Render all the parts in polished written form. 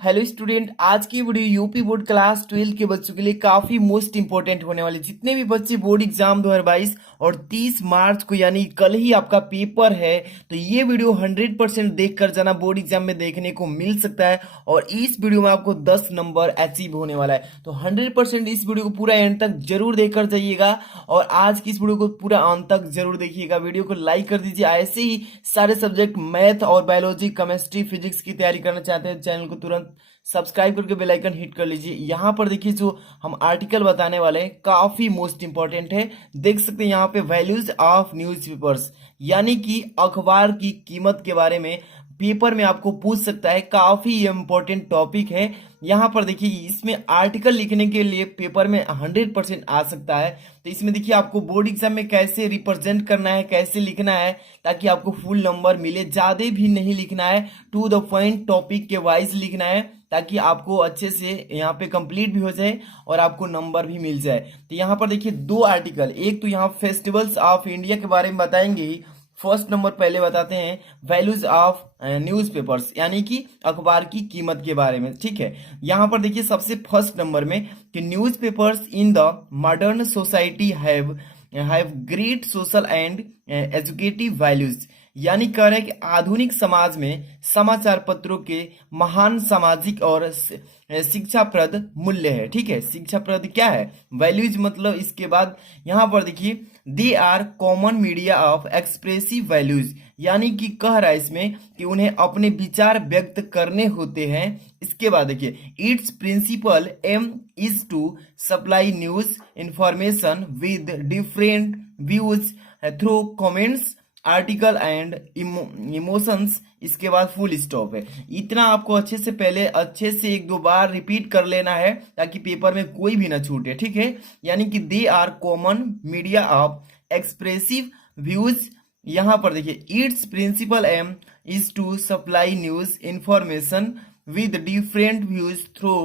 Hello student, आज की video UP board class 12 के बच्चों के लिए काफी मोस्ट इंपॉर्टेंट होने वाली। जितने भी बच्चे बोर्ड एग्जाम 2022 और 30 मार्च को यानी कल ही आपका पेपर है, तो ये वीडियो 100% देख कर जाना। बोर्ड एग्जाम में देखने को मिल सकता है और इस वीडियो में आपको 10 नंबर अचीव होने वाला है। तो 100% इस वीडियो को पूरा एंड तक जरूर देख कर जाइएगा और आज की इस वीडियो को पूरा अंत तक जरूर देखिएगा। वीडियो को लाइक कर दीजिए। ऐसे ही सारे सब्जेक्ट मैथ और बायोलॉजी, केमिस्ट्री, फिजिक्स की तैयारी करना चाहते हैं, चैनल को तुरंत सब्सक्राइब करके बेल आइकन हिट कर लीजिए। यहाँ पर देखिए जो हम आर्टिकल बताने वाले हैं काफी मोस्ट इंपॉर्टेंट है। देख सकते हैं यहाँ पे वैल्यूज ऑफ न्यूज़पेपर्स यानी कि अखबार की कीमत के बारे में पेपर में आपको पूछ सकता है। काफी इंपॉर्टेंट टॉपिक है। यहाँ पर देखिए इसमें आर्टिकल लिखने के लिए पेपर में 100% आ सकता है। तो इसमें देखिए आपको बोर्ड एग्जाम में कैसे रिप्रेजेंट करना है, कैसे लिखना है ताकि आपको फुल नंबर मिले। ज्यादा भी नहीं लिखना है, टू द पॉइंट टॉपिक के वाइज लिखना है ताकि आपको अच्छे से यहाँ पे कंप्लीट भी हो जाए और आपको नंबर भी मिल जाए। तो यहाँ पर देखिए दो आर्टिकल, एक तो यहाँ फेस्टिवल्स ऑफ इंडिया के बारे में बताएंगे ही। फर्स्ट नंबर पहले बताते हैं वैल्यूज ऑफ न्यूज़पेपर्स यानी कि अखबार की कीमत के बारे में। ठीक है, यहाँ पर देखिए सबसे फर्स्ट नंबर में कि newspapers in the modern society have great social and educative values, यानी कह रहे हैं कि आधुनिक समाज में समाचार पत्रों के महान सामाजिक और शिक्षाप्रद मूल्य है। ठीक है, शिक्षाप्रद क्या है, वैल्यूज मतलब। इसके बाद यहाँ पर देखिए they are common media of expressive values, यानी कि कह रहा है इसमें कि उन्हें अपने विचार व्यक्त करने होते हैं। इसके बाद देखिए its principal aim is to supply news information with different views through comments, article and emotions. इसके बाद फुल स्टॉप है। इतना आपको अच्छे से पहले अच्छे से एक दो बार रिपीट कर लेना है ताकि पेपर में कोई भी ना छूटे। ठीक है, यानी कि they are common media of expressive views. यहां पर देखिए its principal aim is to supply news information with different views through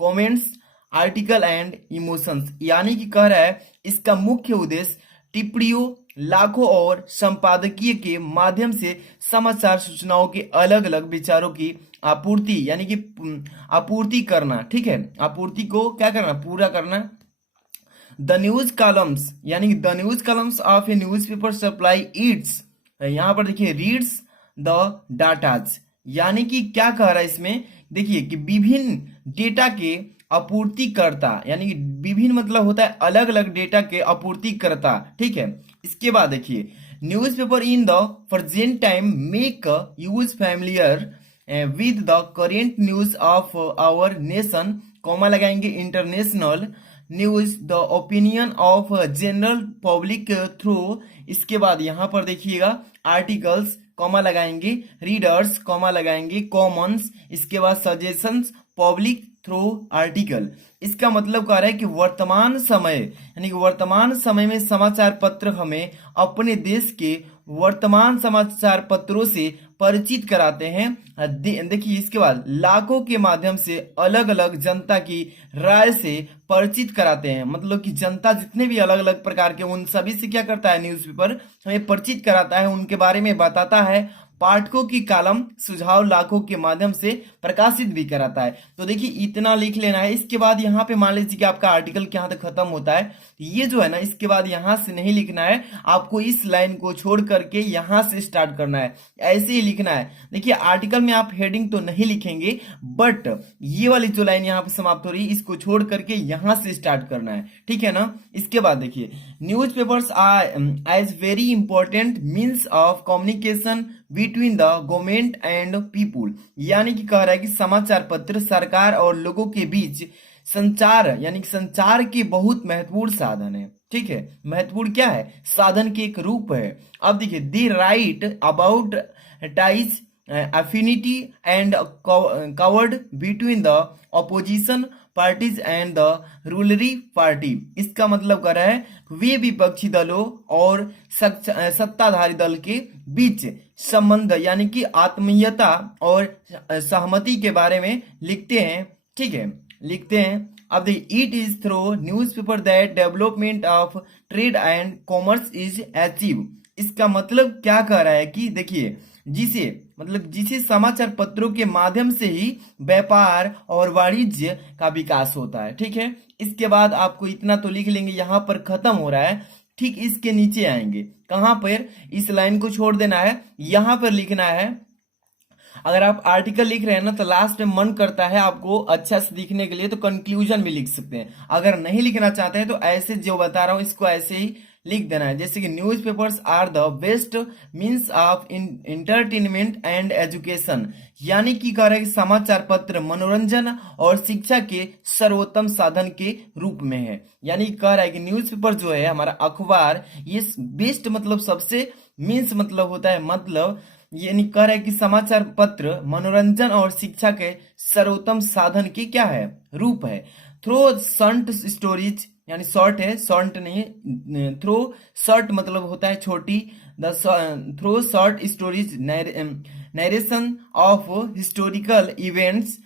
comments, article and emotions, यानी कि कह रहा है इसका मुख्य उद्देश्य टिप्पणियों, लाखों और संपादकीय के माध्यम से समाचार सूचनाओं के अलग अलग विचारों की आपूर्ति यानी कि आपूर्ति करना। ठीक है, आपूर्ति को क्या करना, पूरा करना। द न्यूज कॉलम्स यानी कि the news columns of A newspaper supply it's, यहां पर देखिए रीड्स द डाटाज, यानी कि क्या कह रहा है इसमें, देखिए कि विभिन्न डेटा के आपूर्तिकर्ता, यानी कि विभिन्न मतलब होता है अलग अलग डेटा के आपूर्तिकर्ता। ठीक है, इसके बाद देखिए newspaper in the present time make use familiar with the current news of our nation, comma लगाएंगे international news, the opinion of general public through. इसके बाद यहाँ पर देखिएगा आर्टिकल्स, कॉमा लगाएंगे रीडर्स, कॉमा लगाएंगे कॉमन्स। इसके बाद सजेशंस पब्लिक थ्रू आर्टिकल। इसका मतलब कह रहा है कि वर्तमान समय यानी कि वर्तमान समय में समाचार पत्र हमें अपने देश के वर्तमान समाचार पत्रों से परिचित कराते हैं। देखिए इसके बाद लाखों के माध्यम से अलग अलग जनता की राय से परिचित कराते हैं, मतलब कि जनता जितने भी अलग अलग प्रकार के उन सभी से क्या करता है, न्यूज़पेपर हमें परिचित कराता है, उनके बारे में बताता है। पाठकों की कॉलम सुझाव लाखों के माध्यम से प्रकाशित भी कराता है। तो देखिए इतना लिख लेना है। इसके बाद यहाँ पे मान लीजिए कि आपका आर्टिकल यहाँ तक खत्म होता है, ये जो है ना इसके बाद यहाँ से नहीं लिखना है, आपको इस लाइन को छोड़ करके यहाँ से स्टार्ट करना है, ऐसे ही लिखना है। देखिए आर्टिकल में आप हेडिंग तो नहीं लिखेंगे, बट ये वाली जो लाइन यहाँ पे समाप्त हो रही है इसको छोड़ करके यहाँ से स्टार्ट करना है। ठीक है ना। इसके बाद देखिए newspapers are as very important means of communication between the government and people, यानी कि कह रहा है कि समाचार पत्र सरकार और लोगों के बीच संचार यानी कि संचार के बहुत महत्वपूर्ण साधन है। ठीक है, महत्वपूर्ण क्या है, साधन के एक रूप है। अब देखिए they write about ties affinity and covered between the opposition parties and the रूलरी पार्टी। इसका मतलब कर रहा है वे विपक्षी दलों और सत्ताधारी दल के बीच संबंध यानी कि आत्मीयता और सहमति के बारे में लिखते हैं। ठीक है, लिखते हैं। अब it is through newspaper that development of trade and commerce is achieve. इसका मतलब क्या कह रहा है कि देखिए जिसे मतलब जिसे समाचार पत्रों के माध्यम से ही व्यापार और वाणिज्य का विकास होता है। ठीक है, इसके बाद आपको इतना तो लिख लेंगे, यहाँ पर खत्म हो रहा है। ठीक इसके नीचे आएंगे, कहाँ पर, इस लाइन को छोड़ देना है, यहाँ पर लिखना है। अगर आप आर्टिकल लिख रहे हैं ना तो लास्ट में मन करता है आपको अच्छा से लिखने के लिए तो कंक्लूजन भी लिख सकते हैं। अगर नहीं लिखना चाहते हैं तो ऐसे जो बता रहा हूं इसको ऐसे ही लिख देना है। जैसे कि newspapers are the best means of entertainment and education, यानी कि कह रहे हैं कि समाचार पत्र मनोरंजन और शिक्षा के सर्वोत्तम साधन के रूप में है। यानी कह रहा है कि न्यूज़पेपर जो है हमारा अखबार, ये बेस्ट मतलब सबसे, मीन्स मतलब होता है मतलब, यानी कह रहा है कि समाचार पत्र मनोरंजन और शिक्षा के सर्वोत्तम साधन की क्या है, रूप है। थ्रो शॉर्ट स्टोरीज, यानी शॉर्ट है, शॉर्ट नहीं है, थ्रो शॉर्ट मतलब होता है छोटी, the through short stories narration of historical events,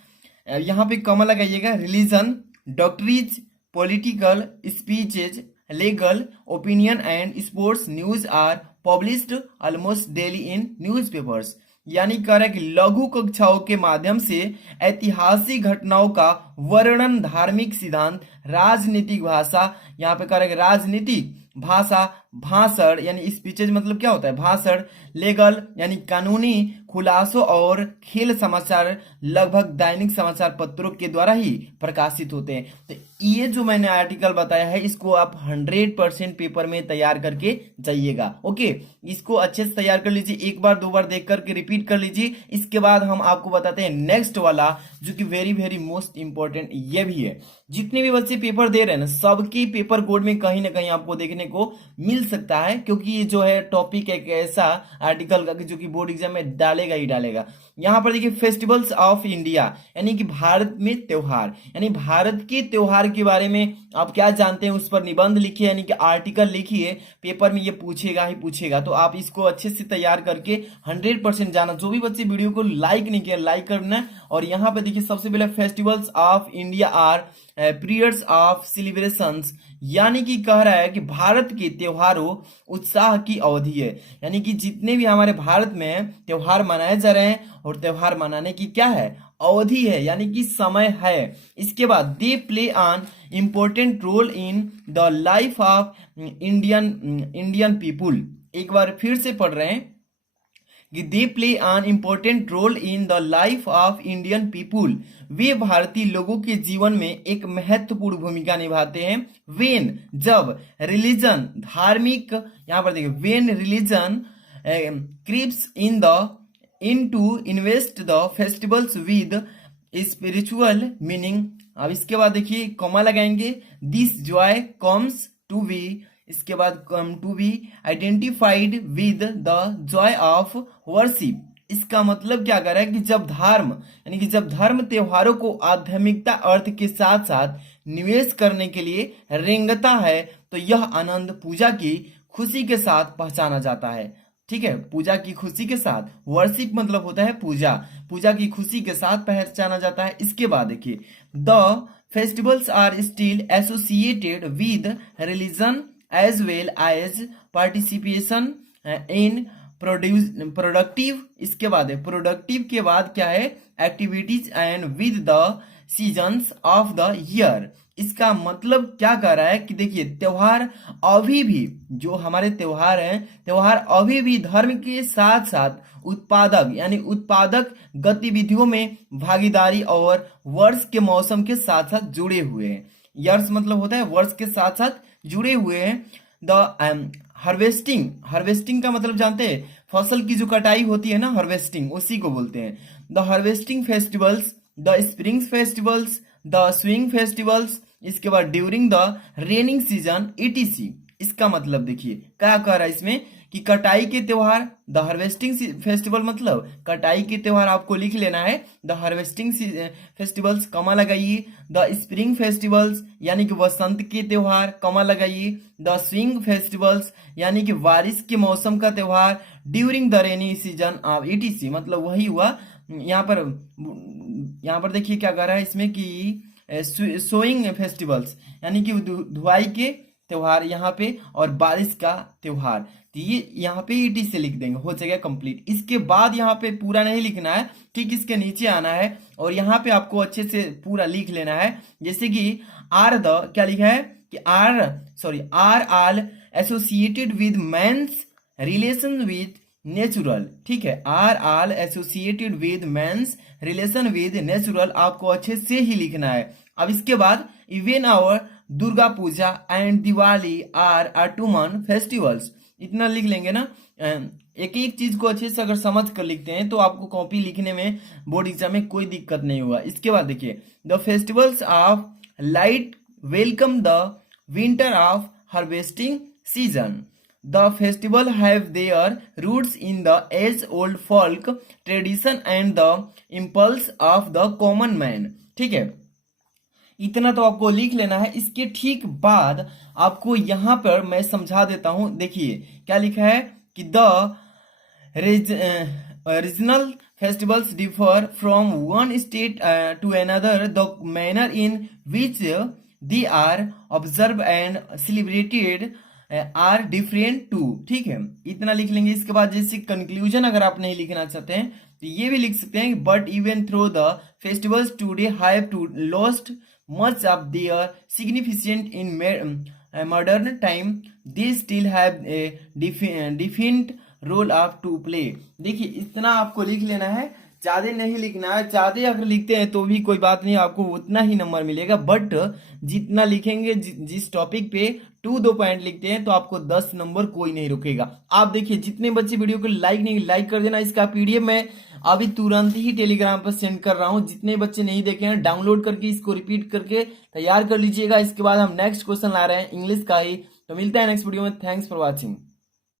यहाँ पे कॉमा लगाइएगा, religion, doctrines, political speeches, legal opinion and sports news are published almost daily in newspapers. यानी कह रहा है कि लघु कक्षाओं के माध्यम से ऐतिहासिक घटनाओं का वर्णन, धार्मिक सिद्धांत, राजनीतिक भाषा, यहाँ पे कह रहा है कि राजनीतिक भाषा, भाषण यानी स्पीचेज मतलब क्या होता है, भाषण, लेगल यानी कानूनी खुलासों और खेल समाचार लगभग दैनिक समाचार पत्रों के द्वारा ही प्रकाशित होते हैं। तो ये जो मैंने आर्टिकल बताया है इसको आप 100% पेपर में तैयार करके जाइएगा। ओके, इसको अच्छे से तैयार कर लीजिए, एक बार दो बार देख करके रिपीट कर लीजिए। इसके बाद हम आपको बताते हैं नेक्स्ट वाला जो कि वेरी वेरी मोस्ट इंपॉर्टेंट ये भी है। जितने भी बच्चे पेपर दे रहे हैं ना सबकी पेपर बोर्ड में कहीं ना कहीं आपको देखने को मिल सकता है, क्योंकि ये जो है टॉपिक एक ऐसा आर्टिकल का जो कि बोर्ड एग्जाम में डालेगा ही डालेगा। यहाँ पर देखिए फेस्टिवल्स ऑफ इंडिया, यानी कि भारत में त्योहार, यानी भारत के त्योहार के बारे में आप क्या जानते हैं उस पर निबंध लिखिए, यानी कि आर्टिकल लिखिए। पेपर में ये पूछेगा ही पूछेगा, तो आप इसको अच्छे से तैयार करके 100% जाना। जो भी बच्चे वीडियो को लाइक नहीं किया लाइक करना। और यहाँ पे देखिए सबसे पहले festivals of India are periods of celebrations, यानी कि कह रहा है कि भारत के त्योहारों उत्साह की अवधि है। यानी कि जितने भी हमारे भारत में त्योहार मनाए जा रहे हैं और त्योहार मनाने की क्या है, अवधि है, यानी कि समय है। इसके बाद they play on important role in the life of Indian people. एक बार फिर से पढ़ रहे हैं कि they play on important role in the life of Indian people, वे भारतीय लोगों के जीवन में एक महत्वपूर्ण भूमिका निभाते हैं। वेन जब, रिलीजन धार्मिक, यहाँ पर देखिए when religion creeps in to invest the festivals with spiritual meaning. अब इसके बाद देखिए कॉमा लगाएंगे, this joy comes to be, इसके बाद come to be identified with the joy of worship. इसका मतलब क्या कर रहा है कि जब धर्म, यानी कि जब धर्म त्योहारों को आध्यात्मिकता अर्थ के साथ साथ निवेश करने के लिए रेंगता है तो यह आनंद पूजा की खुशी के साथ पहचाना जाता है। ठीक है, पूजा की खुशी के साथ, वर्शिप मतलब होता है पूजा, पूजा की खुशी के साथ पहचाना जाता है। इसके बाद देखिए the festivals are still associated with religion as well as participation in productive. इसके बाद है प्रोडक्टिव के बाद क्या है, activities and with the seasons of the year. इसका मतलब क्या कर रहा है कि देखिए त्योहार अभी भी, जो हमारे त्योहार हैं, त्योहार अभी भी धर्म के साथ साथ उत्पादक यानी उत्पादक गतिविधियों में भागीदारी और वर्ष के मौसम के साथ साथ जुड़े हुए हैं। ईयर्स मतलब होता है वर्ष के साथ साथ जुड़े हुए हैं। द हार्वेस्टिंग, हार्वेस्टिंग का मतलब जानते हैं, फसल की जो कटाई होती है ना, हार्वेस्टिंग, उसी को बोलते हैं। The harvesting festivals, the spring festivals, the swing festivals, इसके बाद during the raining season etc. इसका मतलब देखिए क्या कह रहा है इसमें कि कटाई के त्योहार, द हार्वेस्टिंग फेस्टिवल मतलब कटाई के त्योहार आपको लिख लेना है। द हार्वेस्टिंग फेस्टिवल्स कमा लगाइए, द स्प्रिंग फेस्टिवल्स यानी कि वसंत के त्योहार कमा लगाइए, द स्विंग फेस्टिवल्स यानी कि बारिश के मौसम का त्योहार, during the rainy season of etc मतलब वही हुआ। यहाँ पर देखिए क्या कह रहा है इसमें कि सोइंग फेस्टिवल्स यानी कि धुआई के त्योहार यहाँ पे और बारिश का त्योहार, तो ये यहाँ पे ईटी से लिख देंगे, हो जाएगा कंप्लीट। इसके बाद यहाँ पे पूरा नहीं लिखना है, ठीक इसके नीचे आना है और यहाँ पे आपको अच्छे से पूरा लिख लेना है। जैसे कि आर द क्या लिखा है कि are all associated with men's relation with natural, ठीक है, are all associated with men's relation with natural आपको अच्छे से ही लिखना है। अब इसके बाद even our Durga Puja and Diwali are two month festivals, इतना लिख लेंगे ना। एक एक चीज को अच्छे से अगर समझ कर लिखते हैं तो आपको कॉपी लिखने में बोर्ड एग्जाम में कोई दिक्कत नहीं होगा। इसके बाद देखिए the festivals of light welcome the winter of harvesting season. The festival have their roots in the age-old folk tradition and the impulse of the common man, ठीक है, इतना तो आपको लिख लेना है। इसके ठीक बाद आपको यहां पर मैं समझा देता हूं, देखिए क्या लिखा है कि the regional festivals differ from one state to another, the manner in which they are observed and celebrated are different too, ठीक है, इतना लिख लेंगे। इसके बाद जैसे कंक्लूजन अगर आप नहीं लिखना चाहते हैं तो ये भी लिख सकते हैं, but even through the festivals today have too lost much of their significant in modern time, they still have a definite role of to play. देखिए इतना आपको लिख लेना है, ज्यादा नहीं लिखना है। ज्यादा अगर लिखते हैं तो भी कोई बात नहीं, आपको उतना ही नंबर मिलेगा, बट जितना लिखेंगे जिस टॉपिक पे 2-2 पॉइंट लिखते हैं तो आपको 10 नंबर कोई नहीं रुकेगा। आप देखिए जितने बच्चे वीडियो को लाइक कर देना। इसका पीडीएफ मैं अभी तुरंत ही टेलीग्राम पर सेंड कर रहा हूं, जितने बच्चे नहीं देखे हैं डाउनलोड करके इसको रिपीट करके तैयार कर लीजिएगा। इसके बाद हम नेक्स्ट क्वेश्चन ला रहे हैं इंग्लिश का ही, तो मिलता है नेक्स्ट वीडियो में। Thanks for watching.